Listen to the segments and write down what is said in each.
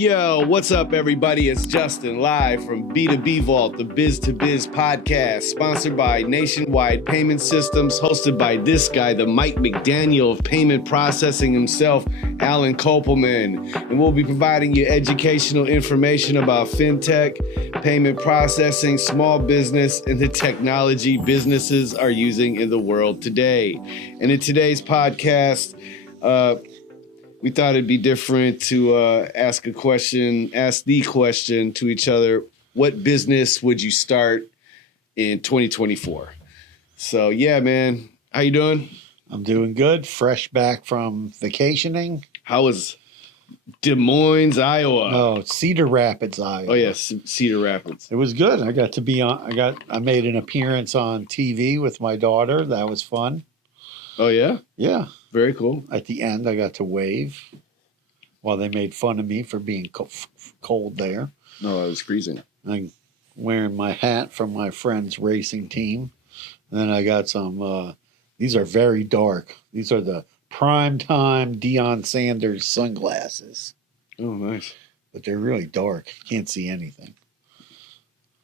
Yo, what's up, everybody? It's Justin live from B2B Vault, the Biz to Biz podcast, sponsored by Nationwide Payment Systems, hosted by this guy, the Mike McDaniel of payment processing himself, Alan Kopelman. And we'll be providing you educational information about fintech, payment processing, small business, and the technology businesses are using in the world today. And in today's podcast, we thought it'd be different to ask the question to each other: what business would you start in 2024? So yeah, man, how you doing? I'm doing good. Fresh back from vacationing. How was Des Moines, Iowa? Oh, Cedar Rapids, Iowa. Oh yes, Cedar Rapids. It was good. I got to be on. I made an appearance on TV with my daughter. That was fun. Oh yeah, Yeah. very cool. At the end, I got to wave while they made fun of me for being cold there. No, I was freezing. I'm wearing my hat from my friend's racing team. And then I got some, these are very dark. These are the primetime Deion Sanders sunglasses. Oh, nice. But they're really dark. You can't see anything.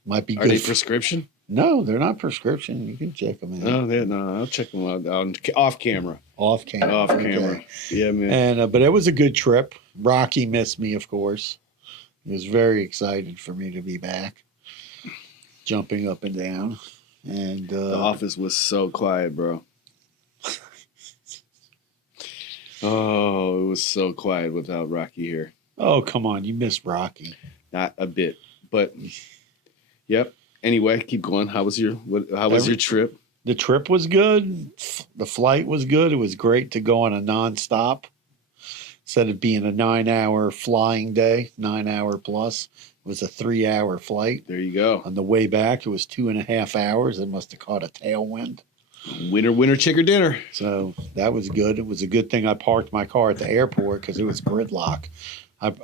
Might be Are good. they prescription? No, they're not prescription. You can check them out. No, I'll check them out off camera. Off camera. Off Okay. camera. Yeah, man. And but it was a good trip. Rocky missed me, of course. He was very excited for me to be back, jumping up and down. And The office was so quiet, bro. Oh, it was so quiet without Rocky here. oh, come on, you missed Rocky. Not a bit, but yep. Anyway, keep going. How was your trip? The trip was good. The flight was good. It was great to go on a nonstop instead of being a 9-hour flying day, 9-hour plus. It was a 3-hour flight. There you go. On the way back, it was 2.5 hours. I must have caught a tailwind. Winner, chicken dinner. So that was good. It was a good thing I parked my car at the airport because it was gridlock.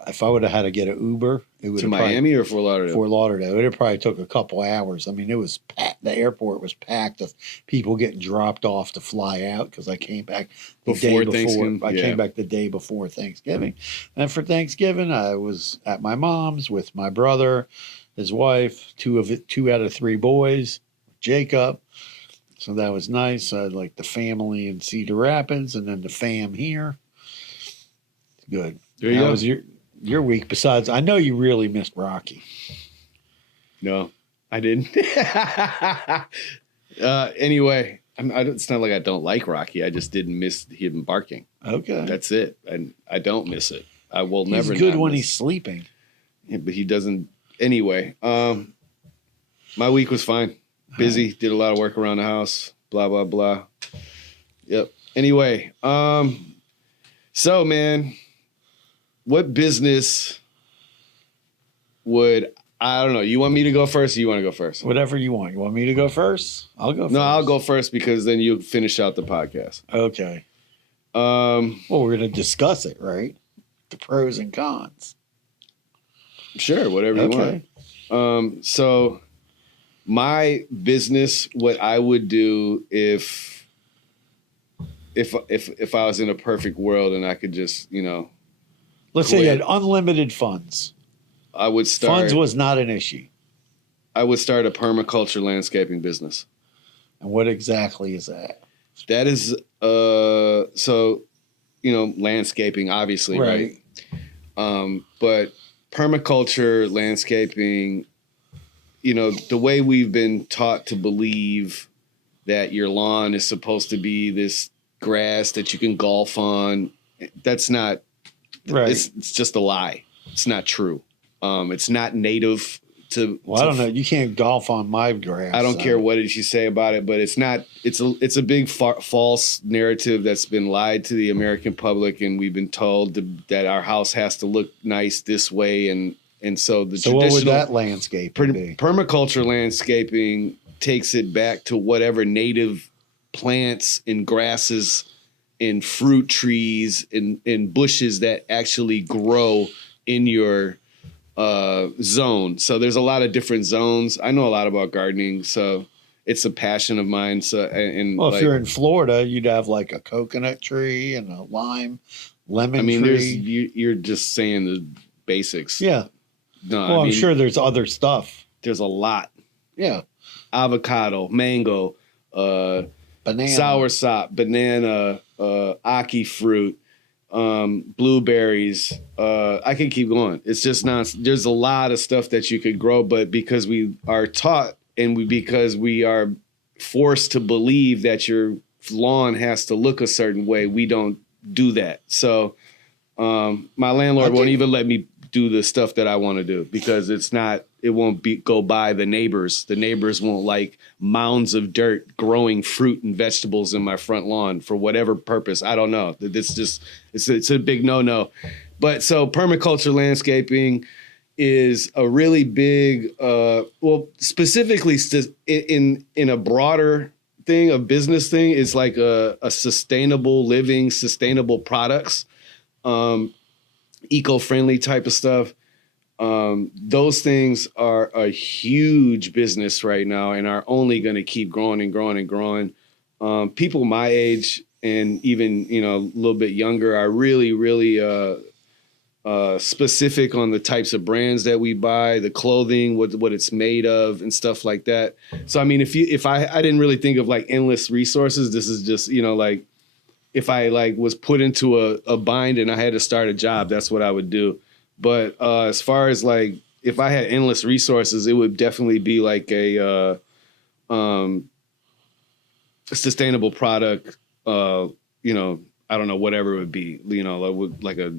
If I would have had to get an Uber, it would To Miami or Fort Lauderdale? Fort Lauderdale. It would have probably took a couple hours. I mean, it was packed. The airport was packed of people getting dropped off to fly out because I came back the Before day before. Thanksgiving? I Yeah. came back the day before Thanksgiving. And for Thanksgiving, I was at my mom's with my brother, his wife, two out of 3 boys, Jacob. So that was nice. I had like the family in Cedar Rapids and then the fam here. Good. There you How go. was your week? Besides, I know you really missed Rocky. No, I didn't. Anyway, it's not like I don't like Rocky. I just didn't miss him barking. Okay. That's it. And I don't miss it. I will He's never. good not when miss he's sleeping. it. But he doesn't. Anyway, my week was fine. Busy. Did a lot of work around the house. Blah blah blah. Yep. Anyway, so man, what business would I don't know? You want me to go first, or you want to go first? Whatever you want. You want me to go first? I'll go first. No, I'll go first because then you finish out the podcast. Okay. Well, we're going to discuss it, right? The pros and cons. sure, whatever you want. So my business, what I would do if I was in a perfect world and I could just, Let's say you had Quit. unlimited funds. I would start. Funds was not an issue. I would start a permaculture landscaping business. And what exactly is that? That is, landscaping, obviously, right? But permaculture landscaping, the way we've been taught to believe that your lawn is supposed to be this grass that you can golf on, that's not, Right. it's just a lie. It's not true. It's not native to. Well, I don't know. You can't golf on my grass. I don't so- care what did she say about it, but it's not. It's a big false narrative that's been lied to the American public, and we've been told that our house has to look nice this way, and so the So what would traditional that landscape be? permaculture landscaping takes it back to whatever native plants and grasses and fruit trees and bushes that actually grow in your zone. So there's a lot of different zones. I know a lot about gardening, so it's a passion of mine. So, Well, if you're in Florida, you'd have like a coconut tree and a lime, lemon I mean, tree. you're just saying the basics. Yeah. No, Well, I'm sure there's other stuff. there's a lot. Yeah. Avocado, mango, Banana. soursop, banana, aki fruit, blueberries. I can keep going. It's just not. There's a lot of stuff that you could grow, but because we are taught because we are forced to believe that your lawn has to look a certain way, we don't do that. So my landlord won't even let me do the stuff that I want to do because it won't go by the neighbors. The neighbors won't like mounds of dirt growing fruit and vegetables in my front lawn for whatever purpose. I don't know. It's a big no-no. But so permaculture landscaping is a really big, specifically in a broader thing, a business thing, is like a sustainable living, sustainable products, eco-friendly type of stuff. Those things are a huge business right now and are only going to keep growing and growing and growing. People my age and even, a little bit younger are really, really specific on the types of brands that we buy, the clothing, what it's made of and stuff like that. So, I mean, if I didn't really think of like endless resources, this is just, like if I like was put into a bind and I had to start a job, that's what I would do. But as far as like, if I had endless resources, it would definitely be like a sustainable product. I don't know, whatever it would be. Like a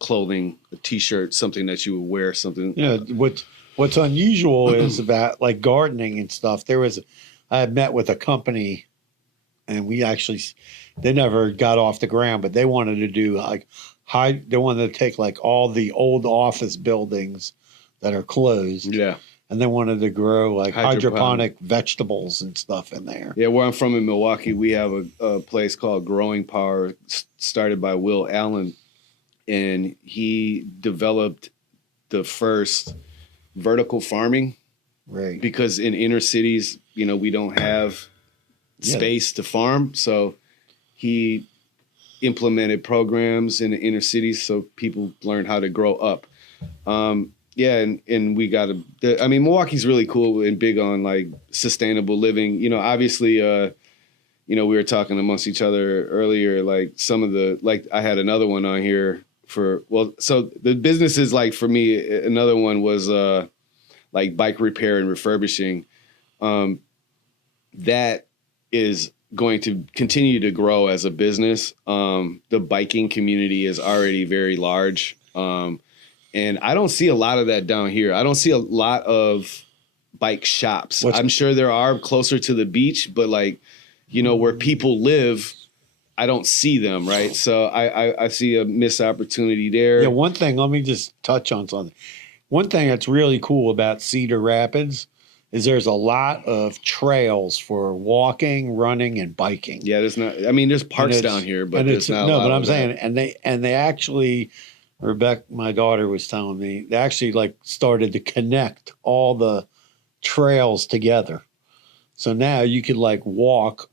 clothing, a T-shirt, something that you would wear, something. Yeah. What's unusual is about like gardening and stuff. I had met with a company, and they never got off the ground, but they wanted to do like. They wanted to take like all the old office buildings that are closed. Yeah. And they wanted to grow like hydroponic vegetables and stuff in there. Yeah, where I'm from in Milwaukee, we have a place called Growing Power, started by Will Allen. And he developed the first vertical farming. Right. Because in inner cities, we don't have space to farm. So he implemented programs in the inner cities so people learn how to grow up. And Milwaukee's really cool and big on like sustainable living. Obviously, we were talking amongst each other earlier, like I had another one on here so the businesses, like for me, another one was like bike repair and refurbishing. That is going to continue to grow as a business. The biking community is already very large. And I don't see a lot of that down here. I don't see a lot of bike shops. I'm sure there are closer to the beach, but like, where people live, I don't see them, right? So I see a missed opportunity there. Yeah, one thing, let me just touch on something. One thing that's really cool about Cedar Rapids is there's a lot of trails for walking, running, and biking. Yeah, there's parks down here, but there's not a lot. No, but I'm saying, and they actually, Rebecca, my daughter, was telling me, they actually like started to connect all the trails together. So now you could like walk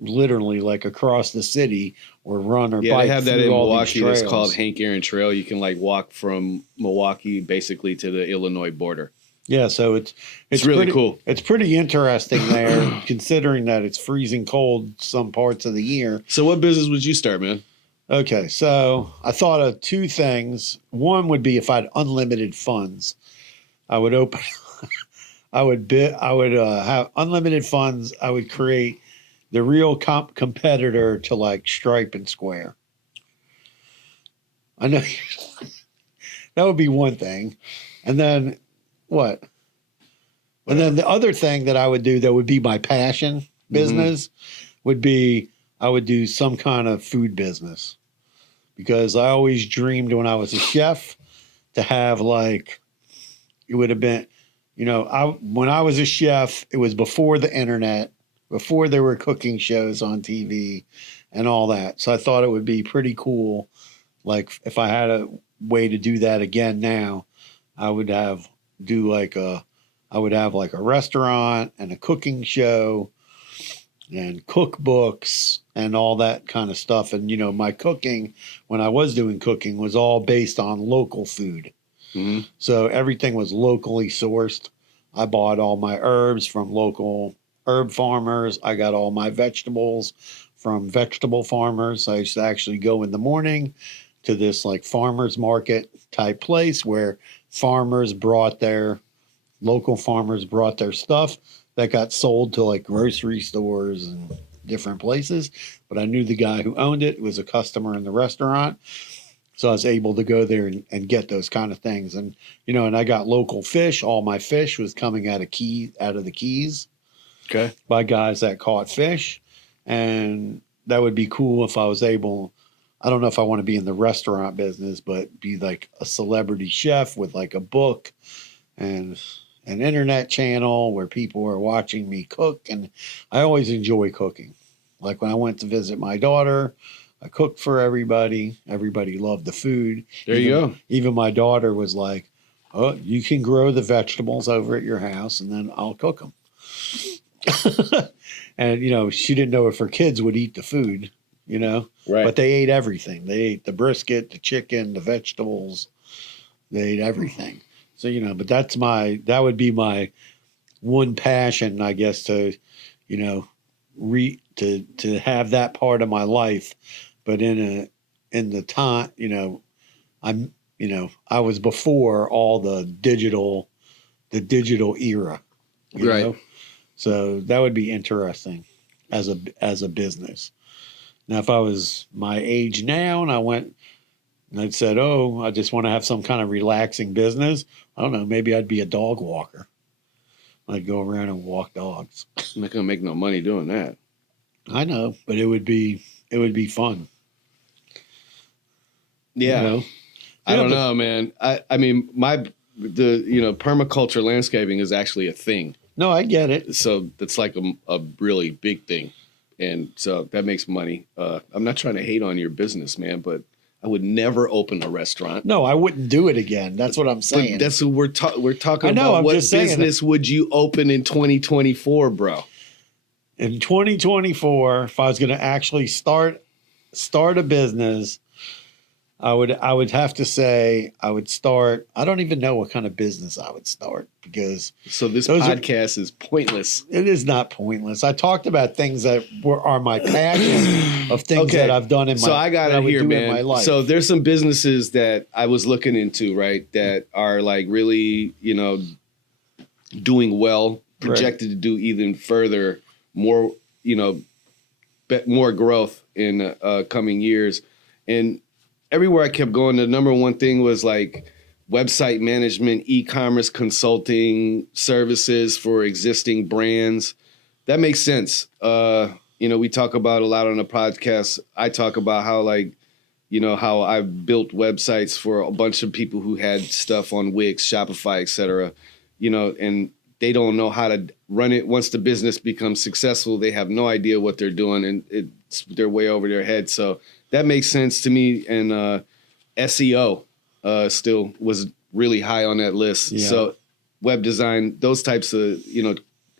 literally like across the city or run or bike. Yeah, they have that in Milwaukee. It's called Hank Aaron Trail. You can like walk from Milwaukee basically to the Illinois border. Yeah, so it's really cool. It's pretty interesting there, considering that it's freezing cold some parts of the year. So what business would you start, man? Okay, so I thought of two things. One would be if I had unlimited funds, I would open. I would have unlimited funds. I would create the real competitor to like Stripe and Square. I know that would be one thing, and then. What? And then the other thing that I would do that would be my passion business would be I would do some kind of food business, because I always dreamed when I was a chef to have like, it would have been, when I was a chef, it was before the internet, before there were cooking shows on TV and all that. So I thought it would be pretty cool. Like if I had a way to do that again now, I would have a restaurant and a cooking show, and cookbooks and all that kind of stuff. And, you know, my cooking, when I was doing cooking, was all based on local food. Hmm. So everything was locally sourced. I bought all my herbs from local herb farmers. I got all my vegetables from vegetable farmers. I used to actually go in the morning to this like farmers market type place where local farmers brought their stuff that got sold to like grocery stores and different places. But I knew the guy who owned it was a customer in the restaurant. So I was able to go there and get those kind of things. And, you know, and I got local fish. All my fish was coming out of the Keys Okay. by guys that caught fish. And that would be cool if I was able, I don't know if I want to be in the restaurant business, but be like a celebrity chef with like a book and an internet channel where people are watching me cook. And I always enjoy cooking. Like when I went to visit my daughter, I cooked for everybody. Everybody loved the food. There you go. Even my daughter was like, "Oh, you can grow the vegetables over at your house, and then I'll cook them." And you know, she didn't know if her kids would eat the food, you know, Right. but they ate everything. They ate the brisket, the chicken, the vegetables. They ate everything. So you know, but that would be my one passion, I guess, to you know, to have that part of my life. But in the time, you know, I was before all the digital era, you Right. know? So that would be interesting as a business. Now, if I was my age now and I went and I'd said, "Oh, I just want to have some kind of relaxing business," I don't know, maybe I'd be a dog walker. I'd go around and walk dogs. I'm not gonna make no money doing that. I know, but it would be fun. Yeah. You know? I Yeah, don't but- know, man. I mean, permaculture landscaping is actually a thing. No, I get it. So that's like a really big thing. And so that makes money. I'm not trying to hate on your business, man, but I would never open a restaurant. No, I wouldn't do it again. That's what I'm saying. But that's what we're talking I know, about. I'm What just saying. business would you open in 2024, bro? In 2024, if I was going to actually start a business, I would have to say I would start. I don't even know what kind of business I would start because So this Those are- podcast is pointless. it is not pointless. I talked about things that are my passion of things Okay, that I've done in my So I got that it would here, do in my man. life. So there's some businesses that I was looking into, right, that are like really, you know, doing well, projected to do even further, more, you know, more growth in coming years. And everywhere I kept going, the number one thing was like website management, e-commerce consulting services for existing brands. That makes sense. You know, we talk about a lot on the podcast. I talk about how like, you know, how I've built websites for a bunch of people who had stuff on Wix, Shopify, et cetera, you know, and they don't know how to run it. Once the business becomes successful, they have no idea what they're doing and they're way over their head. So that makes sense to me. And SEO still was really high on that list. Yeah. So web design, those types of, you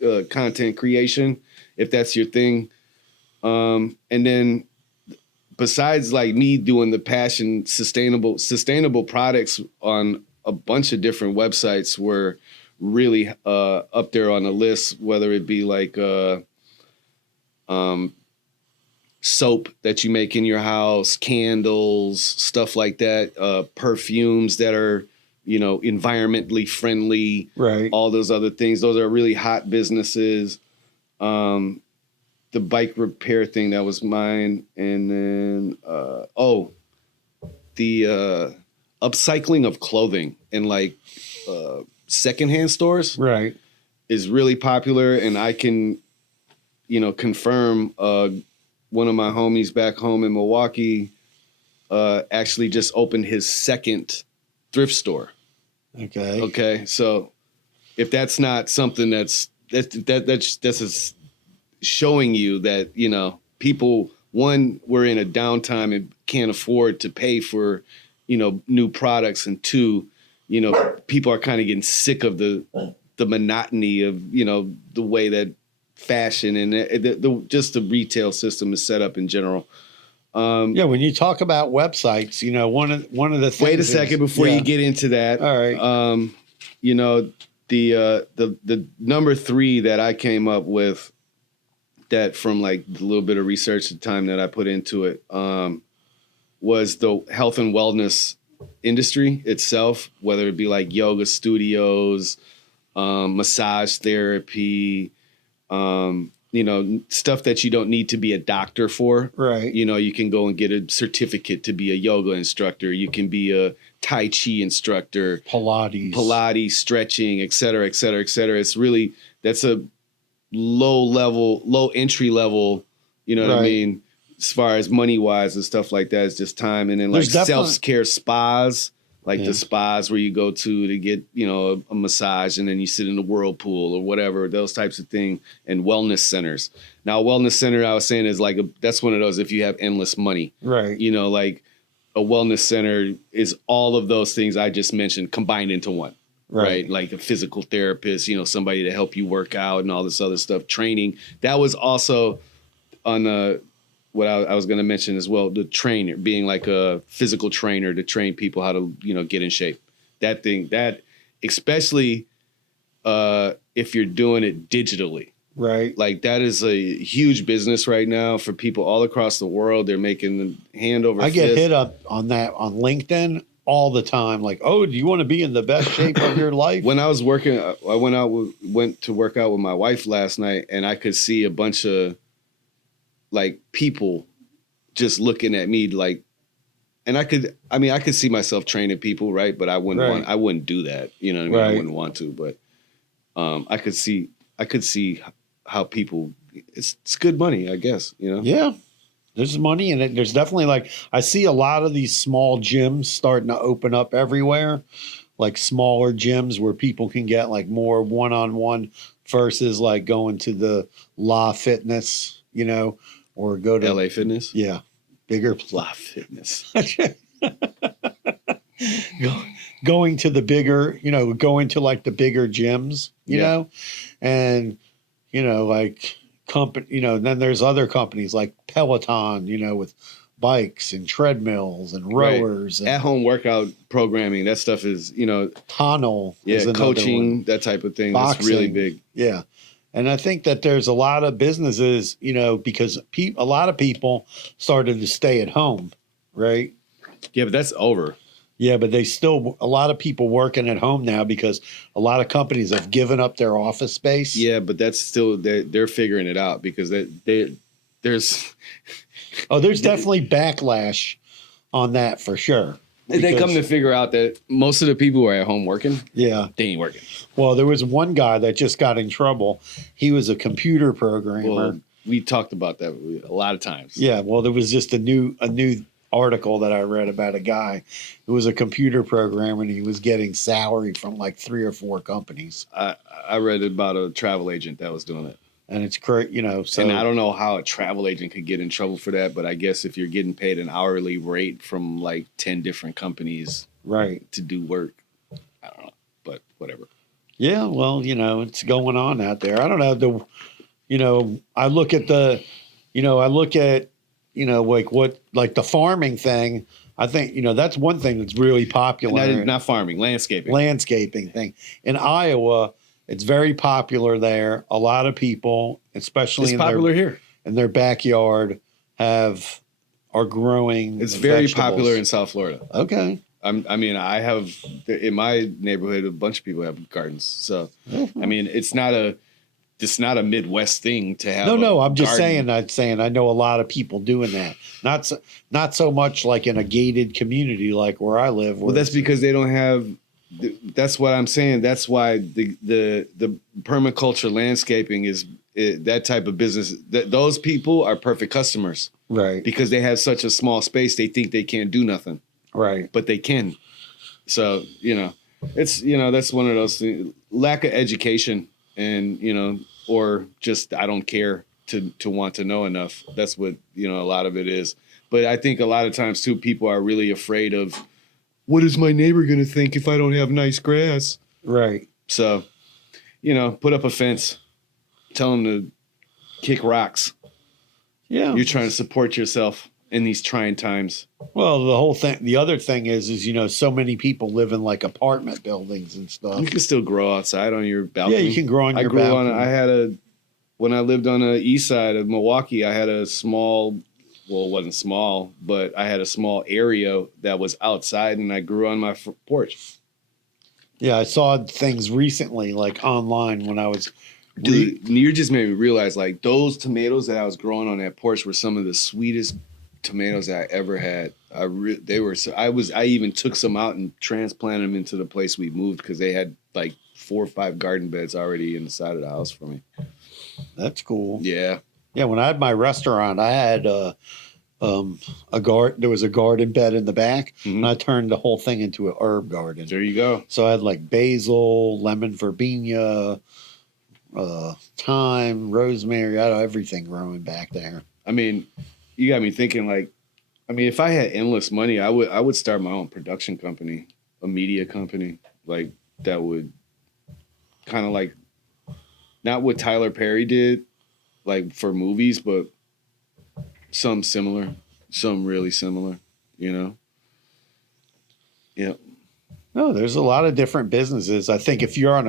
know, content creation, if that's your thing. And then besides like me doing the passion, sustainable products on a bunch of different websites were really up there on the list, whether it be like soap that you make in your house, candles, stuff like that, perfumes that are, you know, environmentally friendly, right. all those other things. Those are really hot businesses. The bike repair thing, that was mine. And then, the upcycling of clothing and like secondhand stores Right. is really popular. And I can, you know, confirm one of my homies back home in Milwaukee actually just opened his second thrift store. Okay. Okay. So if that's not something that's showing you that, you know, people, one, we're in a downtime and can't afford to pay for, you know, new products. And two, you know, people are kind of getting sick of the monotony of, you know, the way that fashion and just the retail system is set up in general. Yeah, when you talk about websites, you know, one of the things. Wait a second before you get into that. All right. You know, the number 3 that I came up with, that from like the little bit of research and time that I put into it, was the health and wellness industry itself, whether it be like yoga studios, massage therapy, you know, stuff that you don't need to be a doctor for. Right. You know, you can go and get a certificate to be a yoga instructor. You can be a Tai Chi instructor, Pilates, stretching, et cetera, et cetera, et cetera. It's really, that's a low entry level, you know what I mean? As far as money wise and stuff like that, it's just time. And then like self-care spas, like the spas where you go to get, you know, a massage and then you sit in the whirlpool or whatever, those types of things, and wellness centers. Now, a wellness center, I was saying, is like, that's one of those if you have endless money. Right. You know, like a wellness center is all of those things I just mentioned combined into one. Right. Like a physical therapist, you know, somebody to help you work out and all this other stuff, training. That was also on what I was going to mention as well, the trainer, being like a physical trainer to train people how to, you know, get in shape. That especially if you're doing it digitally. Right. Like that is a huge business right now for people all across the world. They're making hand over fist. I get hit up on that on LinkedIn all the time. Like, oh, do you want to be in the best shape of your life? When I was working, I went to work out with my wife last night, and I could see a bunch of like people just looking at me like, and I could see myself training people, right? But I wouldn't do that. You know what I mean? I wouldn't want to, but I could see how people, it's good money, I guess, you know? Yeah. There's money in it. There's definitely like, I see a lot of these small gyms starting to open up everywhere, like smaller gyms where people can get like more one-on-one versus like going to the La Fitness, you know, or go to LA Fitness. Yeah. Bigger La Fitness. Going to the bigger, you know, going to like the bigger gyms, you know, and, you know, like, company, you know, then there's other companies like Peloton, you know, with bikes and treadmills and rowers. And at home workout programming, that stuff is, you know, Tunnel. Coaching, that type of thing. Boxing. That's really big. Yeah. And I think that there's a lot of businesses, you know, because a lot of people started to stay at home, right? Yeah, but that's over. Yeah, but a lot of people working at home now because a lot of companies have given up their office space. Yeah, but that's still, they're figuring it out because there's definitely backlash on that for sure. They come to figure out that most of the people who are at home working, they ain't working. Well, there was one guy that just got in trouble. He was a computer programmer. Well, we talked about that a lot of times. Yeah, well, there was just a new article that I read about a guy who was a computer programmer and he was getting salary from like 3 or 4 companies. I read about a travel agent that was doing it. And it's great, you know. So, and I don't know how a travel agent could get in trouble for that, but I guess if you're getting paid an hourly rate from like 10 different companies to do work, I don't know, but whatever. Yeah, well, you know, it's going on out there. I don't know. I look at like the farming thing. I think, you know, that's one thing that's really popular. And that is not farming, landscaping. Landscaping thing. In Iowa, it's very popular there. A lot of people, especially here in their backyard, are growing. It's very popular in South Florida. Okay. I have in my neighborhood a bunch of people have gardens. So I mean, it's not a Midwest thing to have. No, I'm just saying. I know a lot of people doing that. Not so much like in a gated community like where I live. Well, that's because they don't have. That's what I'm saying. That's why the permaculture landscaping is that type of business. Those people are perfect customers, right? Because they have such a small space, they think they can't do nothing, right? But they can. So it's that's one of those things. Lack of education, and or just I don't care to want to know enough. That's what a lot of it is. But I think a lot of times too, people are really afraid of. What is my neighbor going to think if I don't have nice grass? Right. So, put up a fence. Tell them to kick rocks. Yeah. You're trying to support yourself in these trying times. Well, the other thing is, so many people live in like apartment buildings and stuff. You can still grow outside on your balcony. Yeah, you can grow on your balcony. When I lived on the east side of Milwaukee, I had a small, well, it wasn't small, but I had a small area that was outside, and I grew on my porch. Yeah, I saw things recently, like online when I was. Dude, you just made me realize, like, those tomatoes that I was growing on that porch were some of the sweetest tomatoes that I ever had. I even took some out and transplanted them into the place we moved because they had like 4 or 5 garden beds already in the side of the house for me. That's cool. Yeah. Yeah, when I had my restaurant, I had a garden. There was a garden bed in the back, and I turned the whole thing into an herb garden. There you go. So I had like basil, lemon verbena, thyme, rosemary. I had everything growing back there. I mean, you got me thinking. Like, I mean, if I had endless money, I would start my own production company, a media company, like that would kind of like. Not what Tyler Perry did, like for movies, but some really similar, Yeah. No, there's a lot of different businesses. I think if you're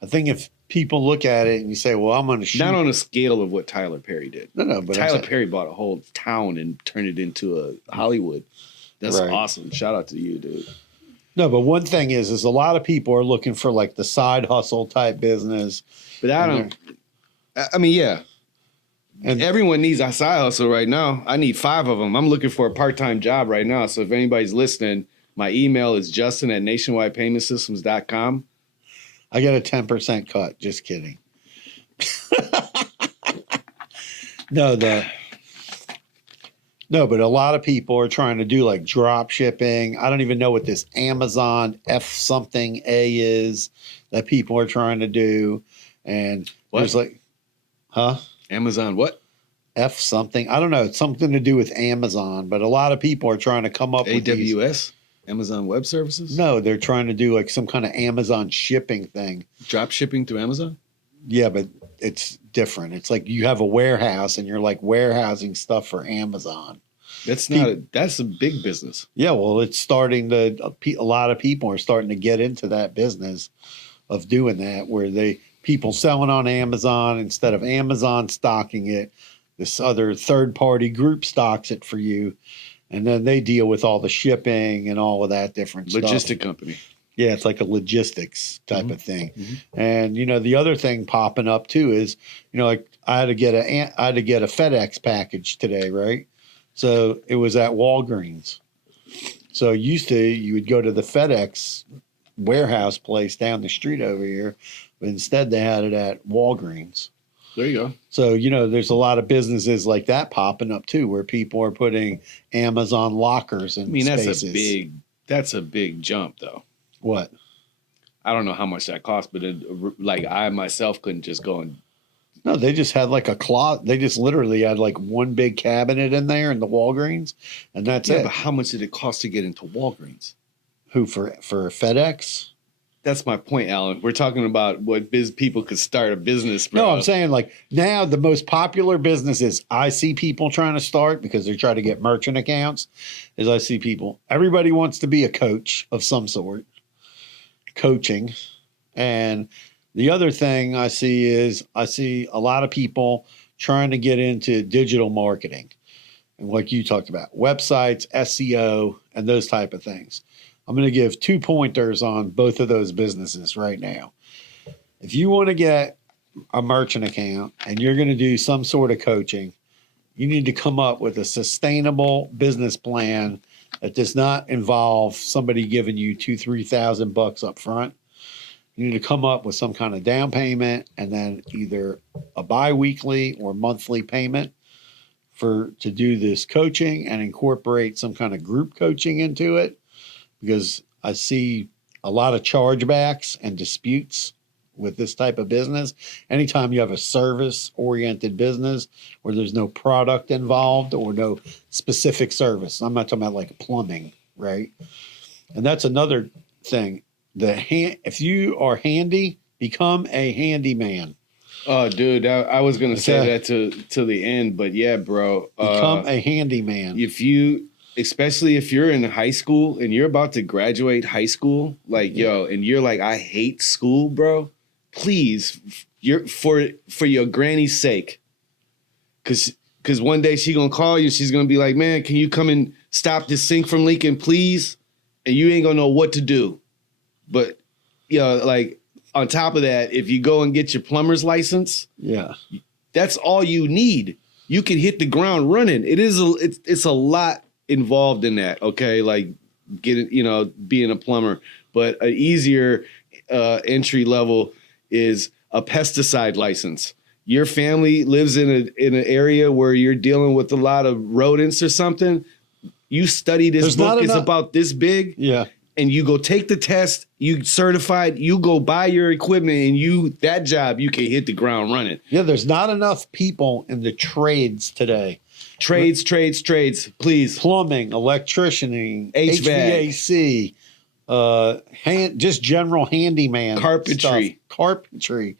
if people look at it and you say, well, I'm on a shoot. Not on a scale of what Tyler Perry did. No, but Tyler Perry bought a whole town and turned it into a Hollywood. That's awesome. Shout out to you, dude. No, but one thing is a lot of people are looking for like the side hustle type business. But I mean, yeah. And everyone needs a side hustle right now. I need 5 of them. I'm looking for a part-time job right now. So if anybody's listening, my email is justin@nationwidepaymentsystems.com. I get a 10% cut. Just kidding. No, but a lot of people are trying to do like drop shipping. I don't even know what this Amazon F something A is that people are trying to do. And there's like, Amazon what? F something. I don't know. It's something to do with Amazon, but a lot of people are trying to come up with AWS? Amazon Web Services? No, they're trying to do like some kind of Amazon shipping thing. Drop shipping through Amazon? Yeah, but it's different. It's like you have a warehouse and you're like warehousing stuff for Amazon. That's a big business. Yeah, well, it's starting to, a lot of people are starting to get into that business of doing that, where people selling on Amazon instead of Amazon stocking it, this other third party group stocks it for you. And then they deal with all the shipping and all of that different stuff. Logistic company. Yeah, it's like a logistics type of thing. Mm-hmm. And the other thing popping up too is, like I had to get a FedEx package today, right? So it was at Walgreens. So you would go to the FedEx warehouse place down the street over here, but instead they had it at Walgreens. There you go. So, there's a lot of businesses like that popping up too, where people are putting Amazon lockers in spaces. That's a big jump though. What? I don't know how much that cost, but I myself couldn't just go and. No, they just had like a closet. They just literally had like one big cabinet in there in the Walgreens, and that's it. But how much did it cost to get into Walgreens? Who for FedEx? That's my point, Alan. We're talking about what people could start a business. Bro. No, I'm saying like now the most popular businesses I see people trying to start because they're trying to get merchant accounts is I see people, everybody wants to be a coach of some sort, coaching. And the other thing I see is I see a lot of people trying to get into digital marketing. And like you talked about, websites, SEO, and those type of things. I'm going to give 2 pointers on both of those businesses right now. If you want to get a merchant account and you're going to do some sort of coaching, you need to come up with a sustainable business plan that does not involve somebody giving you $2,000-3,000 up front. You need to come up with some kind of down payment and then either a bi-weekly or monthly payment to do this coaching and incorporate some kind of group coaching into it. Because I see a lot of chargebacks and disputes with this type of business. Anytime you have a service-oriented business where there's no product involved or no specific service. I'm not talking about like plumbing, right? And that's another thing. If you are handy, become a handyman. Oh, dude, I was gonna say Okay. that to the end, but yeah, bro. Become a handyman. Especially if you're in high school and you're about to graduate high school, like and you're like, I hate school, bro. Please, for your granny's sake, because one day she gonna call you, she's gonna be like, man, can you come and stop this sink from leaking, please? And you ain't gonna know what to do. But like on top of that, if you go and get your plumber's license, Yeah. that's all you need. You can hit the ground running. It's a lot involved in that. Okay, like being a plumber, but an easier entry level is a pesticide license. Your family lives in an area where you're dealing with a lot of rodents or something. You study this book, it's about this big. Yeah. And you go take the test, you certified, you go buy your equipment, and that job, you can hit the ground running. Yeah, there's not enough people in the trades today. Trades, please. Plumbing, electricianing, HVAC. HVAC, just general handyman. Carpentry. Stuff. Carpentry.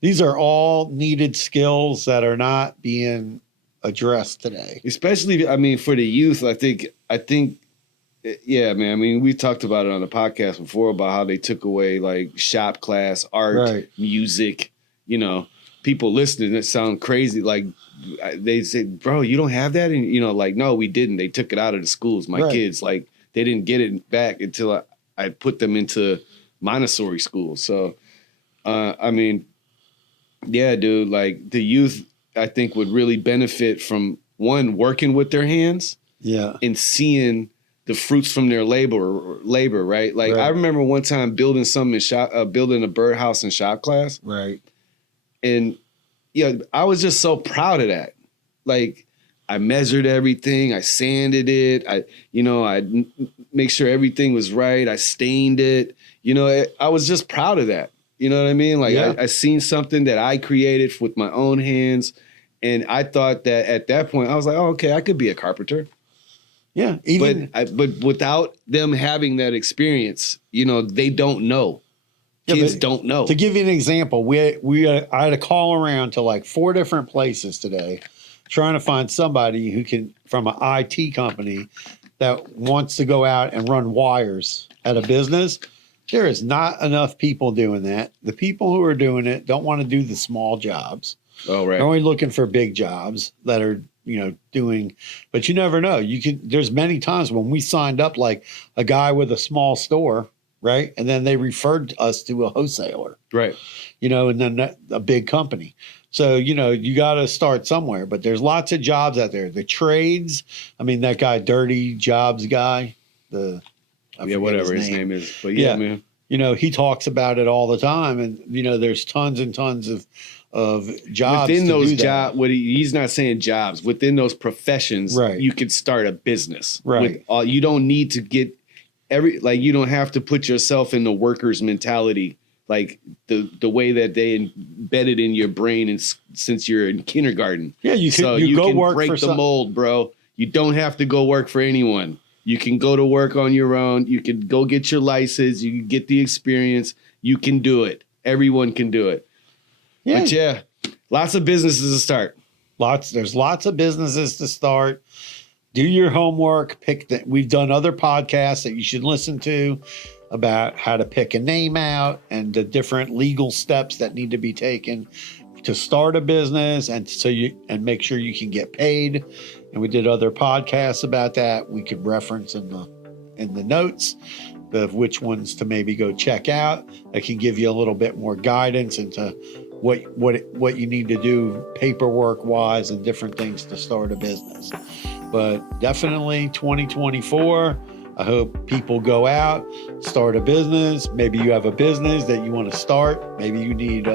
These are all needed skills that are not being addressed today. Especially, I mean, for the youth, I think, yeah, man. I mean, we talked about it on the podcast before about how they took away like shop class, art, music, people listening that sound crazy. Like they said, bro, you don't have that. And, like, no, we didn't. They took it out of the schools. My kids, like, they didn't get it back until I put them into Montessori school. So, I mean, yeah, dude, like the youth, I think would really benefit from one, working with their hands. Yeah. And seeing the fruits from their labor, right? Like I remember one time building something building a birdhouse in shop class. Right. And I was just so proud of that. Like I measured everything, I sanded it, I make sure everything was right, I stained it. I was just proud of that. You know what I mean? Like I seen something that I created with my own hands, and I thought that at that point I was like, oh, okay, I could be a carpenter. Yeah, but without them having that experience, they don't know. Kids don't know. To give you an example, I had to call around to like 4 different places today, trying to find somebody who can from an IT company that wants to go out and run wires at a business. There is not enough people doing that. The people who are doing it don't want to do the small jobs. Oh, right. They're only looking for big jobs that are doing, but you never know. There's many times when we signed up like a guy with a small store, right? And then they referred us to a wholesaler, right? And then a big company. So, you got to start somewhere, but there's lots of jobs out there. The trades, I mean, that guy, Dirty Jobs guy, whatever his name is, but yeah, man. He talks about it all the time, and there's tons and tons of jobs within those jobs. He's not saying jobs within those professions. Right. You could start a business. Right. You don't need to get you don't have to put yourself in the worker's mentality, like the way that they embedded in your brain since you're in kindergarten. Yeah, you can work break the mold, bro. You don't have to go work for anyone. You can go to work on your own. You can go get your license. You can get the experience. You can do it. Everyone can do it. Yeah. But yeah, lots of businesses to start. There's lots of businesses to start. Do your homework. We've done other podcasts that you should listen to about how to pick a name out and the different legal steps that need to be taken to start a business, and make sure you can get paid. And we did other podcasts about that. We could reference in the notes of which ones to maybe go check out. That can give you a little bit more guidance into what you need to do paperwork wise and different things to start a business. But definitely 2024, I hope people go out, start a business. Maybe you have a business that you want to start. Maybe you need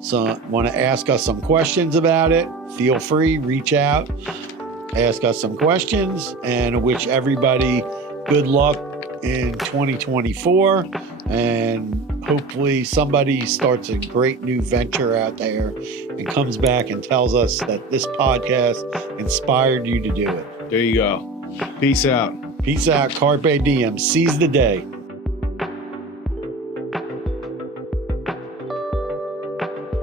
want to ask us some questions about it. Feel free, reach out, ask us some questions, and wish everybody good luck in 2024. And hopefully somebody starts a great new venture out there and comes back and tells us that this podcast inspired you to do it. There you go. Peace out. Peace out. Carpe diem. Seize the day.